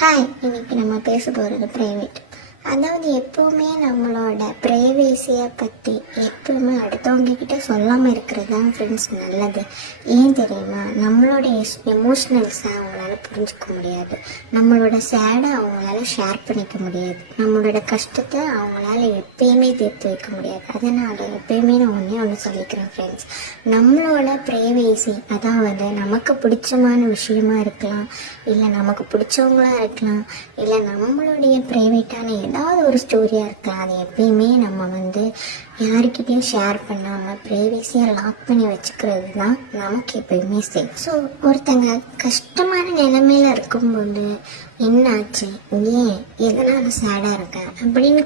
Hi, இன்னைக்கு நம்ம பேச போகிறது ப்ரைவேட். அதாவது எப்போவுமே நம்மளோட ப்ரைவேசியை பற்றி எப்போவுமே அடுத்தவங்க கிட்ட சொல்லாமல் இருக்கிறது தான் ஃப்ரெண்ட்ஸ் நல்லது. ஏன் தெரியுமா? நம்மளோட எமோஷ்னல்ஸை அவங்களால புரிஞ்சிக்க முடியாது, நம்மளோட சேடை அவங்களால ஷேர் பண்ணிக்க முடியாது, நம்மளோட கஷ்டத்தை அவங்களால எப்பயுமே தீர்த்து வைக்க முடியாது. அதனால் எப்பயுமே நான் ஒன்று சொல்லிக்கிறேன் ஃப்ரெண்ட்ஸ், நம்மளோட ப்ரைவேசி, அதாவது நமக்கு பிடிச்சமான விஷயமா இருக்கலாம், இல்லை நமக்கு பிடிச்சவங்களா இருக்கலாம், இல்லை நம்மளுடைய ப்ரைவேட்டான ஏதாவது ஒரு ஸ்டோரியாக இருக்கலாம், அதை எப்பயுமே நம்ம யாருக்கிட்டையும் ஷேர் பண்ணாமல் ப்ரைவேசியாக லாக் பண்ணி வச்சுக்கிறது தான் நமக்கு எப்பயுமே சேஃப். ஸோ ஒருத்தங்க கஷ்டமான நிலைமையில இருக்கும்போது என்னாச்சு, ஏன், எதனால் சேடாக இருக்கேன் அப்படின்னு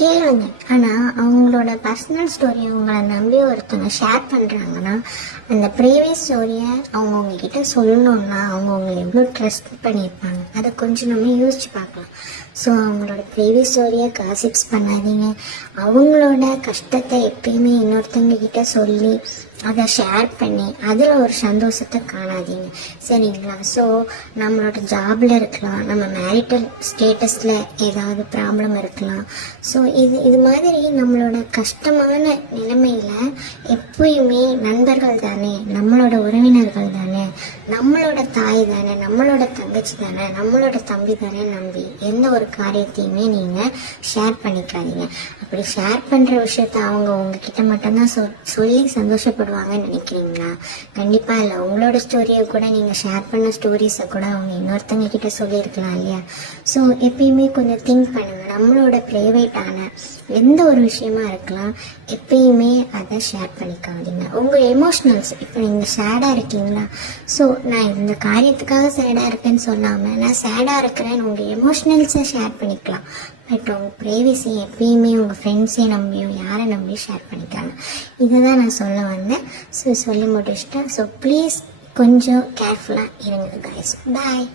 கேளுங்க. ஆனால் அவங்களோட பர்சனல் ஸ்டோரியை உங்களை நம்பி ஒருத்தவங்க ஷேர் பண்ணுறாங்கன்னா அந்த ப்ரைவேட் ஸ்டோரியை அவங்க உங்ககிட்ட சொல்லணுன்னா அவங்க உங்களை எவ்வளோ ட்ரஸ்ட் பண்ணியிருப்பாங்க, அதை கொஞ்சம் நம்ம யோசிச்சு பார்க்கலாம். ஸோ அவங்களோட ப்ரைவேட் ஸ்டோரியை காசிப்ஸ் பண்ணாதீங்க. அவங்களோட கஷ்டத்தை எப்பயுமே இன்னொருத்தவங்க கிட்ட சொல்லி அதை ஷேர் பண்ணி அதில் ஒரு சந்தோஷத்தை காணாதீங்க, சரிங்களா? ஸோ நம்மளோட ஜாபில் இருக்கலாம், நம்ம மேரிட்டல் ஸ்டேட்டஸில் ஏதாவது ப்ராப்ளம் இருக்கலாம். ஸோ இது மாதிரி நம்மளோட கஷ்டமான நிலைமையில் எப்பயுமே நண்பர்கள் தானே, நம்மளோட உறவினர்கள் தானே, நம்மளோட தாய் தானே, நம்மளோட தங்கச்சி தானே, நம்மளோட தம்பி தானே நம்பி எந்த ஒரு காரியத்தையுமே நீங்கள் ஷேர் பண்ணிக்காதீங்க. அப்படி ஷேர் பண்ணுற விஷயத்த அவங்க உங்ககிட்ட மட்டும்தான் சொல்லி சந்தோஷப்படுவாங்கன்னு நினைக்கிறீங்களா? கண்டிப்பாக இல்லை. உங்களோட ஸ்டோரியை கூட நீங்கள் ஷேர் பண்ண ஸ்டோரிஸை கூட அவங்க இன்னொருத்தங்க கிட்ட சொல்லியிருக்கலாம் இல்லையா? ஸோ எப்பயுமே கொஞ்சம் திங்க் பண்ணுங்கள். நம்மளோட ப்ரைவேட்டான எந்த ஒரு விஷயமா இருக்கலாம், எப்பயுமே அதை ஷேர் பண்ணிக்காதீங்க. உங்கள் எமோஷ்னல்ஸ், இப்போ நீங்கள் சேடாக இருக்கீங்களா, ஸோ நான் இந்த காரியத்துக்காக சேடாக இருக்கேன்னு சொல்லாமல் நான் சேடாக இருக்கிறேன்னு உங்கள் எமோஷ்னல்ஸை ஷேர் பண்ணிக்கலாம். பட் உங்கள் ப்ரைவேசி எப்பயுமே உங்கள் ஃப்ரெண்ட்ஸே நம்பியோ யாரை நம்பியும் ஷேர் பண்ணிக்காங்க. இதை தான் நான் சொல்ல வந்தேன். ஸோ சொல்லி முடிச்சுட்டேன். ஸோ ப்ளீஸ் கொஞ்சம் கேர்ஃபுல்லாக இருங்க கைஸ். பாய்.